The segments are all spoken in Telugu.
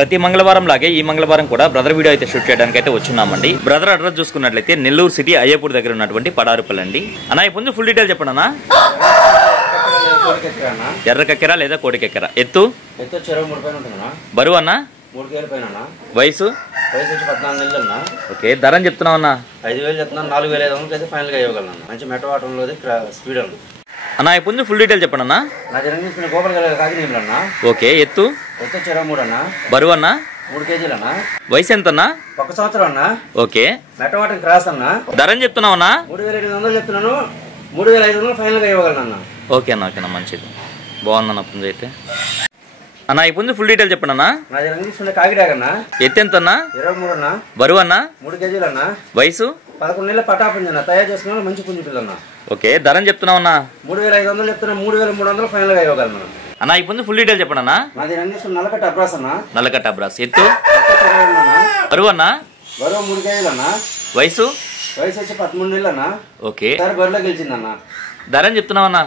ప్రతి మంగళవారం లాగే ఈ మంగళవారం కూడా బ్రదర్ వీడియో అయితే షూట్ చేయడానికి అయితే వచ్చున్నామండి. బ్రదర్ అడ్రస్ చూసుకున్నట్లయితే నెల్లూరు సిటీ అయ్యపూర్ దగ్గర ఉన్నటువంటి పడారుపల్లి అండి. అన్న ఈ పుంజు ఫుల్ డీటెయిల్ చెప్పండి అన్న. ఎర్ర కక్కెర లేదా కోడి కక్కెర. ఎత్తు బరువు అన్న, వయసు ఓకే. ధర అని చెప్తున్నావు అన్న? 5,000 చెప్తున్నాను. 4,500 అయితే ఫైనల్ గా ఇవ్వగలను. మంచి మెటవాటంలో స్పీడ్ అన్న. అన్న ఈ పుంజు ఫుల్ డీటెయిల్ చెప్పండి అన్న. నా జన్మించిన గోపాల్ కాకినీళ్ళు అన్న. ఓకే. ఎత్తు 23 అన్న. బరువు అన్న 3 కేజీలు అన్న. వయసు ఎంత అన్న? 1 సంవత్సరం అన్న. ఓకే. మెటవాటం క్రాస్ అన్న. ధర అని చెప్తున్నావు అన్న? 3,800 చెప్తున్నాను. 3,500 ఫైనల్ గా ఇవ్వగలను అన్న. ఓకే అన్న, ఓకేనా, మంచిది, బాగుందన్న పుంజు అయితే. అన్న ఈ పుంజు ఫుల్ డీటెయిల్ చెప్పండి అన్న. నా జన్మించిన కాకిడాగన్న. ఎత్తు ఎంత అన్న? 23 అన్న. బరువు అన్న 3 కేజీలు అన్న. వయసు 11 నెలల పటా పుంజు అన్న. తయారు చేసుకున్న మంచి పుంజు పిల్లన్న. ఓకే. ధర అని చెప్తున్నావు అన్న? 3,500 చెప్తున్నా. 3,300 ఫైనల్ గా ఇవ్వగలను అన్న. ఈ పుంజు ఫుల్ డీటెయిల్ చెప్పండి అన్న. నాది రంగేశ్వరం నల్లకట్ట అబ్రాస్ అన్న. నల్లకట్ట అబ్రాస్. ఎత్తు బరువు అన్న? బరువు 3 కేజీలు అన్న. వయసు వచ్చి 13 నెలలు అన్న. ఓకే. బరిలో గెలిచిందన్న. ధర అని చెప్తున్నావు అన్న?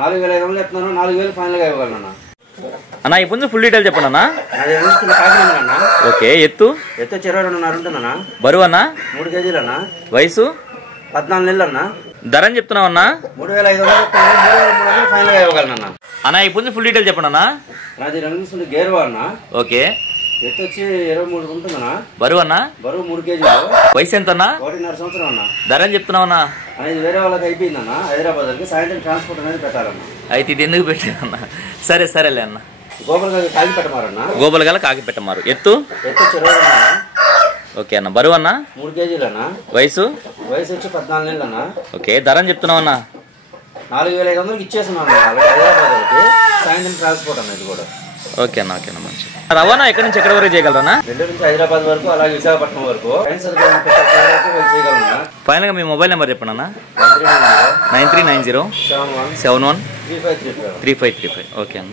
4,500 చెప్తున్నాను. 4,000 ఫైనల్ గా ఇవ్వగలను అన్న. అన్న ఈ పుంజు ఫుల్ డీటెయిల్ చెప్పండి అన్న. నాది రంగేశ్వరం కాకినాడ అన్న. ఓకే. ఎత్తు 22.5 ఉంటుందన్న. బరువు అన్న 3 కేజీలు అన్న. వయసు 14 నెలలు అన్న. ధర అని చెప్తున్నావు అన్న? 3,500 3,300 ఫైనల్ గా ఇవ్వగలను అన్న. అన్న ఈ పుంజు ఫుల్ డీటెయిల్ చెప్పండి అన్న. నాది రంగేశ్వరం గేరువా అన్న. ఓకే. ఎత్తు వచ్చి 23 ఉంటుందన్న. బరువు అన్న? బరువు 3 కేజీలు. వయసు ఎంత అన్న? 1.5 సంవత్సరం అన్న. ధర అని చెప్తున్నావు అన్న? అనేది వేరే వాళ్ళకి అయిపోయిందన్న. హైదరాబాద్ కి సాయంత్రం ట్రాన్స్పోర్ట్ అనేది పెట్టాలన్న. అయితే ఇది ఎందుకు పెట్టారన్న? సరేలే అన్న. గోపాల్ కాకి పెట్టమారన్న. గోపాల్ గల కాకి పెట్టమారు. ఎత్తు 22 అన్న. ఓకే అన్న. బరువు అన్న? 3 కేజీలు అన్న. వయసు వచ్చి 14 నెలలు అన్న. ఓకే. ధర అని చెప్తున్నావు అన్న? 4,500 ఇచ్చేస్తున్నాను హైదరాబాద్ కి. సాయంత్రం ట్రాన్స్పోర్ట్ అన్నది కూడా. ఓకే అన్న, ఓకేనా, మంచి. రవాణా ఎక్కడి నుంచి ఎక్కడి వరకు చేయగలరా? నెల్లూరు నుంచి హైదరాబాద్ వరకు, అలాగే విశాఖపట్నం వరకు చేయగలరా. ఫైనల్ గా మీ మొబైల్ నెంబర్ చెప్పండి అన్న. 9390 9390 71 3535. 3535. ఓకే అన్న.